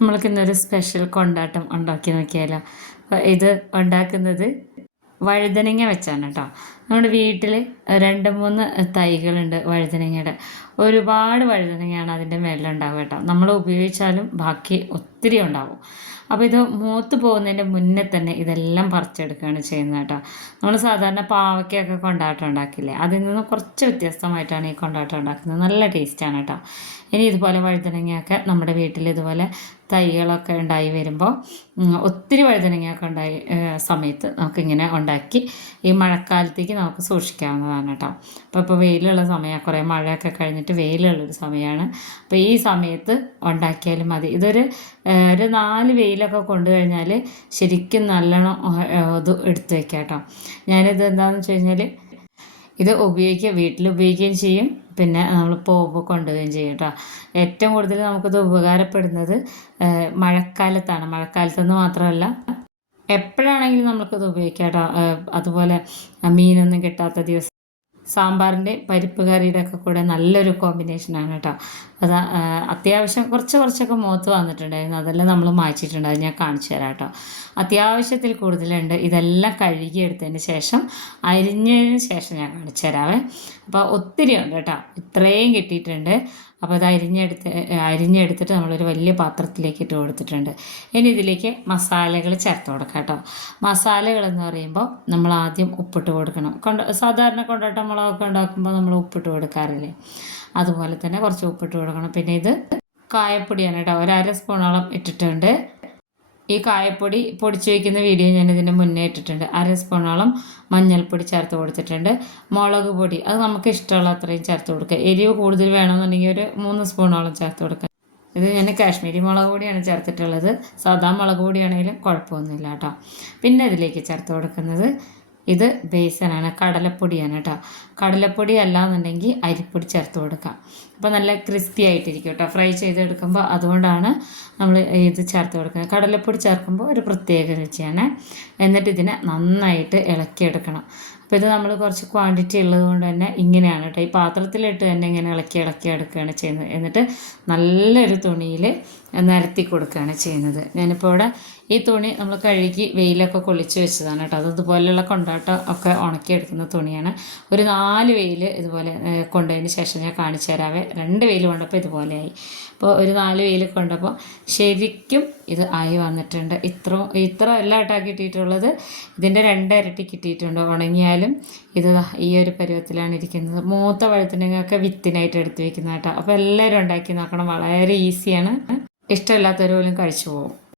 നമ്മൾക്ക് ഇന്നൊരു സ്പെഷ്യൽ കൊണ്ടാട്ടം ഉണ്ടാക്കി നോക്കിയാലോ. അപ്പോൾ ഇത് ഉണ്ടാക്കുന്നത് വഴുതനങ്ങ വെച്ചാണ് കേട്ടോ. നമ്മുടെ വീട്ടിൽ 2-3 തൈകളുണ്ട് വഴുതനങ്ങയുടെ. ഒരുപാട് വഴുതനങ്ങയാണ് അതിൻ്റെ മേലിലുണ്ടാവുക കേട്ടോ. നമ്മൾ ഉപയോഗിച്ചാലും ബാക്കി ഒത്തിരി ഉണ്ടാവും. അപ്പോൾ ഇത് മൂത്ത് പോകുന്നതിൻ്റെ മുന്നേ തന്നെ ഇതെല്ലാം പറിച്ചെടുക്കുകയാണ് ചെയ്യുന്നത് കേട്ടോ. നമ്മൾ സാധാരണ പാവയ്ക്കൊക്കെ കൊണ്ടാട്ടം ഉണ്ടാക്കില്ലേ, അതിൽ നിന്ന് കുറച്ച് വ്യത്യസ്തമായിട്ടാണ് ഈ കൊണ്ടാട്ടം ഉണ്ടാക്കുന്നത്. നല്ല ടേസ്റ്റാണ് കേട്ടോ. ഇനി ഇതുപോലെ വഴുതനങ്ങയൊക്കെ നമ്മുടെ വീട്ടിൽ ഇതുപോലെ തൈകളൊക്കെ ഉണ്ടായി വരുമ്പോൾ, ഒത്തിരി വഴുതനങ്ങയൊക്കെ ഉണ്ടായി സമയത്ത് നമുക്കിങ്ങനെ ഉണ്ടാക്കി ഈ മഴക്കാലത്തേക്ക് നമുക്ക് സൂക്ഷിക്കാവുന്നതാണ് കേട്ടോ. ഇപ്പോൾ വെയിലുള്ള സമയമാണ്, കുറേ മഴയൊക്കെ കഴിഞ്ഞിട്ട് വെയിലുള്ളൊരു സമയമാണ്. അപ്പോൾ ഈ സമയത്ത് ഉണ്ടാക്കിയാലും മതി. ഒരു 4 വെയിലൊക്കെ കൊണ്ടു കഴിഞ്ഞാൽ ശരിക്കും നല്ലോണം ഇത് എടുത്ത് വയ്ക്കാം കേട്ടോ. ഞാനിത് എന്താണെന്ന് വെച്ച് കഴിഞ്ഞാൽ ഇത് വീട്ടിൽ ഉപയോഗിക്കുകയും ചെയ്യും, പിന്നെ നമ്മൾ പോകുമ്പോൾ കൊണ്ടുപോവുകയും ചെയ്യും കേട്ടോ. ഏറ്റവും കൂടുതൽ നമുക്കിത് ഉപകാരപ്പെടുന്നത് മഴക്കാലത്താണ്. മഴക്കാലത്തെന്ന് മാത്രമല്ല, എപ്പോഴാണെങ്കിലും നമുക്കിത് ഉപയോഗിക്കാം കേട്ടോ. അതുപോലെ മീനൊന്നും കിട്ടാത്ത ദിവസം സാമ്പാറിൻ്റെ പരിപ്പ് കറിയുടെ ഒക്കെ കൂടെ നല്ലൊരു കോമ്പിനേഷനാണ് കേട്ടോ. അത് അത്യാവശ്യം കുറച്ചൊക്കെ മുഖത്ത് വന്നിട്ടുണ്ടായിരുന്നു, അതെല്ലാം നമ്മൾ മായ്ച്ചിട്ടുണ്ട്. അത് ഞാൻ കാണിച്ചു തരാം കേട്ടോ. അത്യാവശ്യത്തിൽ കൂടുതലുണ്ട്. ഇതെല്ലാം കഴുകിയെടുത്തതിന് ശേഷം അരിഞ്ഞതിന് ശേഷം ഞാൻ കാണിച്ചു തരാവേ. അപ്പോൾ ഒത്തിരി ഉണ്ട് കേട്ടോ, ഇത്രയും കിട്ടിയിട്ടുണ്ട്. അപ്പോൾ അത് അരിഞ്ഞെടുത്തിട്ട് നമ്മളൊരു വലിയ പാത്രത്തിലേക്ക് ഇട്ട് കൊടുത്തിട്ടുണ്ട്. ഇനി ഇതിലേക്ക് മസാലകൾ ചേർത്ത് കൊടുക്കാം കേട്ടോ. മസാലകളെന്ന് പറയുമ്പോൾ നമ്മൾ ആദ്യം ഉപ്പിട്ട് കൊടുക്കണം. സാധാരണ കൊണ്ടാട്ടം മുളകൊക്കെ ഉണ്ടാക്കുമ്പോൾ നമ്മൾ ഉപ്പിട്ട് കൊടുക്കാറില്ലേ, അതുപോലെ തന്നെ കുറച്ച് ഉപ്പിട്ട് കൊടുക്കണം. പിന്നെ ഇത് കായപ്പൊടിയാണ് കേട്ടോ, 1/2 സ്പൂണോളം ഇട്ടിട്ടുണ്ട്. ഈ കായപ്പൊടി പൊടിച്ച് വയ്ക്കുന്ന വീഡിയോ ഞാൻ ഇതിൻ്റെ മുന്നേ ഇട്ടിട്ടുണ്ട്. 1/2 സ്പൂണോളം മഞ്ഞൾപ്പൊടി ചേർത്ത് കൊടുത്തിട്ടുണ്ട്. മുളക് പൊടി അത് നമുക്ക് ഇഷ്ടമുള്ള അത്രയും ചേർത്ത് കൊടുക്കുക. എരിവ് കൂടുതൽ വേണമെന്നുണ്ടെങ്കിൽ ഒരു 3 സ്പൂണോളം ചേർത്ത് കൊടുക്കുക. ഇത് ഞാൻ കാശ്മീരി മുളക് പൊടിയാണ് ചേർത്തിട്ടുള്ളത്. സാധാ മുളക് പൊടിയാണെങ്കിലും കുഴപ്പമൊന്നുമില്ല കേട്ടോ. പിന്നെ ഇതിലേക്ക് ചേർത്ത് കൊടുക്കുന്നത് ഇത് ബേസനാണ്, കടലപ്പൊടിയാണ് കേട്ടോ. കടലപ്പൊടി അല്ലാന്നുണ്ടെങ്കിൽ അരിപ്പൊടി ചേർത്ത് കൊടുക്കാം. അപ്പോൾ നല്ല ക്രിസ്പി ആയിട്ടിരിക്കും കേട്ടോ ഫ്രൈ ചെയ്തെടുക്കുമ്പോൾ. അതുകൊണ്ടാണ് നമ്മൾ ഇത് ചേർത്ത് കൊടുക്കുന്നത്. കടലപ്പൊടി ചേർക്കുമ്പോൾ ഒരു പ്രത്യേക രുചിയാണ്. എന്നിട്ട് ഇതിനെ നന്നായിട്ട് ഇളക്കിയെടുക്കണം. അപ്പോൾ ഇത് നമ്മൾ കുറച്ച് ക്വാണ്ടിറ്റി ഉള്ളത് കൊണ്ട് തന്നെ ഇങ്ങനെയാണ് കേട്ടോ, ഈ പാത്രത്തിലിട്ട് തന്നെ ഇങ്ങനെ ഇളക്കി എടുക്കുകയാണ് ചെയ്യുന്നത്. എന്നിട്ട് നല്ലൊരു തുണിയിൽ നിരത്തി കൊടുക്കുകയാണ് ചെയ്യുന്നത്. ഞാനിപ്പോൾ ഇവിടെ ഈ തുണി നമ്മൾ കഴുകി വെയിലൊക്കെ കൊള്ളിച്ച് വെച്ചതാണ് കേട്ടോ. അതുപോലെയുള്ള കൊണ്ടാട്ടം ഒക്കെ ഉണക്കിയെടുക്കുന്ന തുണിയാണ്. ഒരു 4 വെയിൽ ഇതുപോലെ കൊണ്ടതിന് ശേഷം ഞാൻ കാണിച്ചു തരാവേ. 2 വെയിൽ കൊണ്ടപ്പോൾ ഇതുപോലെയായി. അപ്പോൾ ഒരു 4 വെയിൽ കൊണ്ടപ്പോൾ ശരിക്കും ഇത് ആയി വന്നിട്ടുണ്ട്. ഇത്ര എല്ലാം ഇട്ടാക്കി കിട്ടിയിട്ടുള്ളത് ഇതിൻ്റെ 2 ഇരട്ടി കിട്ടിയിട്ടുണ്ട്. ഉണങ്ങിയാലും ഇത് ഈ ഒരു പരുവത്തിലാണ് ഇരിക്കുന്നത്. മൂത്ത വഴുതനങ്ങയൊക്കെ വിത്തിനായിട്ട് എടുത്ത് വെക്കുന്ന കേട്ടോ. അപ്പോൾ എല്ലാവരും ഉണ്ടാക്കി നോക്കണം, വളരെ ഈസിയാണ്. ഇഷ്ടമില്ലാത്തവർ പോലും കഴിച്ചു പോകും.